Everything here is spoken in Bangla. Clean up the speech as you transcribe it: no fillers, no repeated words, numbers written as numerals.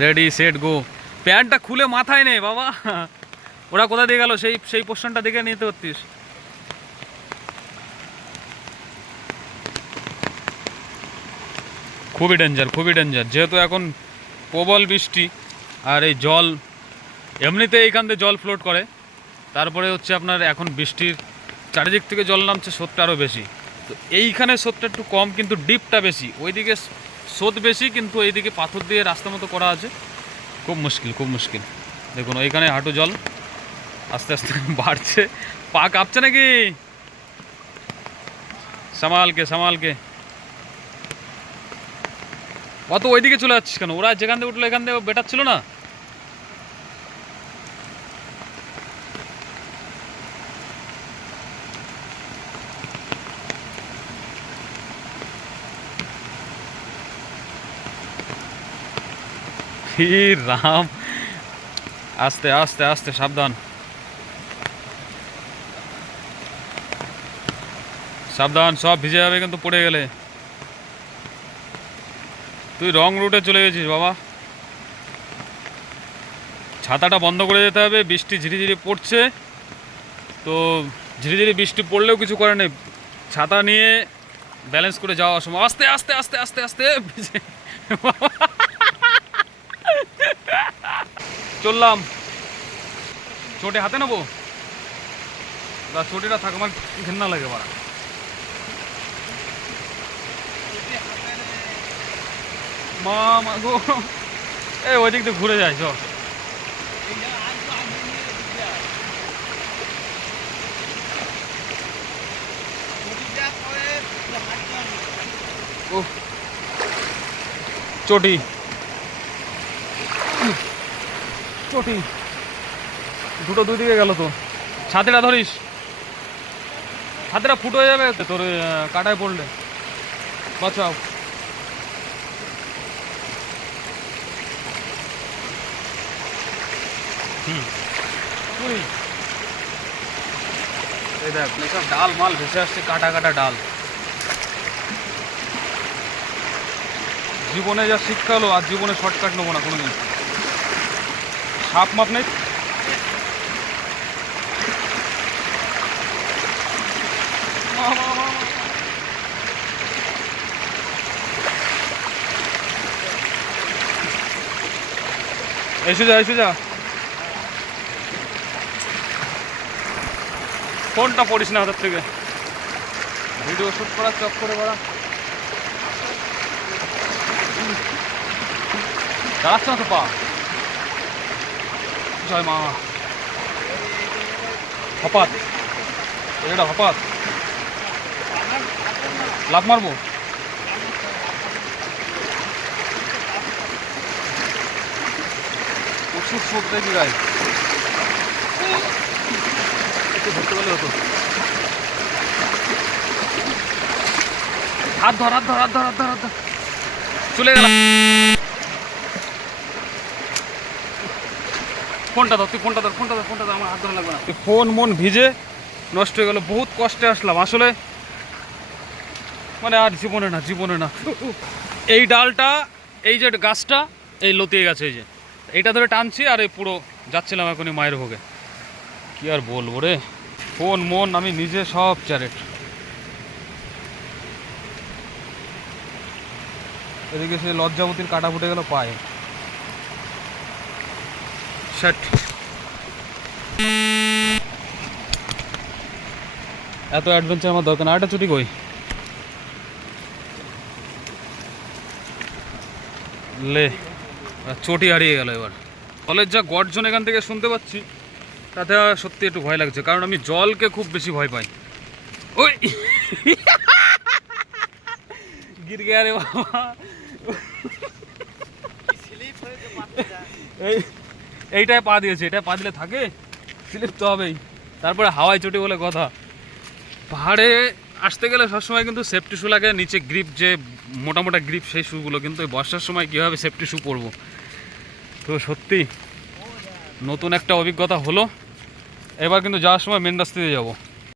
Ready set go. প্যান্টটা খুলে মাথায় নেই বাবা, ওরা কোথা দিয়ে গেল সেই সেই পোর্শনটা দেখে নিতে পারতিস। খুবই ডেঞ্জার, খুবই ডেঞ্জার, যেহেতু এখন প্রবল বৃষ্টি আর এই জল এমনিতে এইখান থেকে জল ফ্লোট করে, তারপরে হচ্ছে আপনার এখন বৃষ্টির চারিদিক থেকে জল নামছে, স্রোতটা আরও বেশি। তো এইখানে স্রোতটা একটু কম কিন্তু ডিপটা বেশি, ওইদিকে স্রোত বেশি কিন্তু এইদিকে পাথর দিয়ে রাস্তা মতো করা আছে, খুব মুশকিল, খুব মুশকিল। দেখুন ওইখানে হাঁটু জল আস্তে আস্তে বাড়ছে, পা কাঁপছে নাকি, সামালকে সামালকে। অত ওইদিকে চলে যাচ্ছিস কেন? ওরা যেখান থেকে উঠলো এখান থেকে বেটার ছিল না? রাম, আস্তে আস্তে আস্তে, সাবধান সাবধান, সব ভিজে যাবে কিন্তু পড়ে গেলে। তুই রং রুটে চলে গেছিস বাবা, ছাতাটা বন্ধ করে যেতে হবে, বৃষ্টি ঝিরিঝিরি পড়ছে। তো ঝিরিঝিরি বৃষ্টি পড়লেও কিছু করে নেই, ছাতা নিয়ে ব্যালেন্স করে যাওয়া সময় আস্তে আস্তে আস্তে আস্তে আস্তে ভিজে চললাম। চোটে হাতে নেবো, চটিটা থাক, আমার ঘেন্না লাগে বাড়া। মা গো, এই ওই দিক দিয়ে ঘুরে যায় চ। চটি চটি দুটো দুই দিকে গেল তো। ছাতিটা ধরিস, ছাতিটা ফুটো হয়ে যাবে তোর কাটায় পড়লে, বাঁচাও। এই দেখ সব ডাল মাল ভেসে আসছে, কাটা কাটা ডাল। জীবনে যা শিক্ষা হলো, আর জীবনে শর্টকাট নেবো না কোনোদিন, সাপ মাপ নেই। এসে যা এসে যা, ফোনটা পড়িস না হাতের থেকে, ভিডিও শুট করার চক করে বাড়া। দাঁড়াচ্ছে না তো পা, জয় মা। হপাত, এটা হপাত, লাভ মারবো। প্রচুর স্রোত দেখি গায়ে, একটু ধরতে পারলে হতো। হাত ধর হাত ধর হাত ধর হাত ধর হাত ধর, চলে গেল। ফোনটা ধর তুই, ফোনটা ধর, ফোনটা ধর, ফোনটা ধর, আমার হাত ধরা লাগবে না। ফোন মন ভিজে নষ্ট হয়ে গেল, বহুত কষ্টে আসলাম আসলে, মানে আর জীবনে না, জীবনে না। এই ডালটা, এই যে গাছটা এই লতিয়ে গেছে, এই যে এইটা ধরে টানছি আর এই পুরো যাচ্ছিলাম এখনই মায়ের ভোগে। কি আর বলবো রে, ফোন মন আমি নিজে সব চ্যারেট। এদিকে সে লজ্জাবতীর কাটা ফুটে গেল পায়ে। এত অ্যাডভেঞ্চার আমার দরকার না। একটা চুটি কই লে, চটি হারিয়ে গেল এবার। জলের যা গর্জন এখান থেকে শুনতে পাচ্ছি, তাতে সত্যি একটু ভয় লাগছে, কারণ আমি জলকে খুব বেশি ভয় পাই। ওই গির গিয়া রে বাবা, এইটায় পা দিয়েছে, এটায় পা দিলে থাকে, স্লিপ তো হবেই। তারপরে হাওয়ায় চটি বলে কথা। পাহাড়ে আসতে গেলে সবসময় কিন্তু সেফটি শু লাগে, নিচে গ্রিপ যে মোটা মোটা গ্রিপ, সেই শুগুলো। কিন্তু ওই বর্ষার সময় কীভাবে সেফটি শু পরবো? তো সত্যি নতুন একটা অভিজ্ঞতা হলো। এবার কিন্তু যাওয়ার সময় মেন রাস্তা দিয়ে যাবো।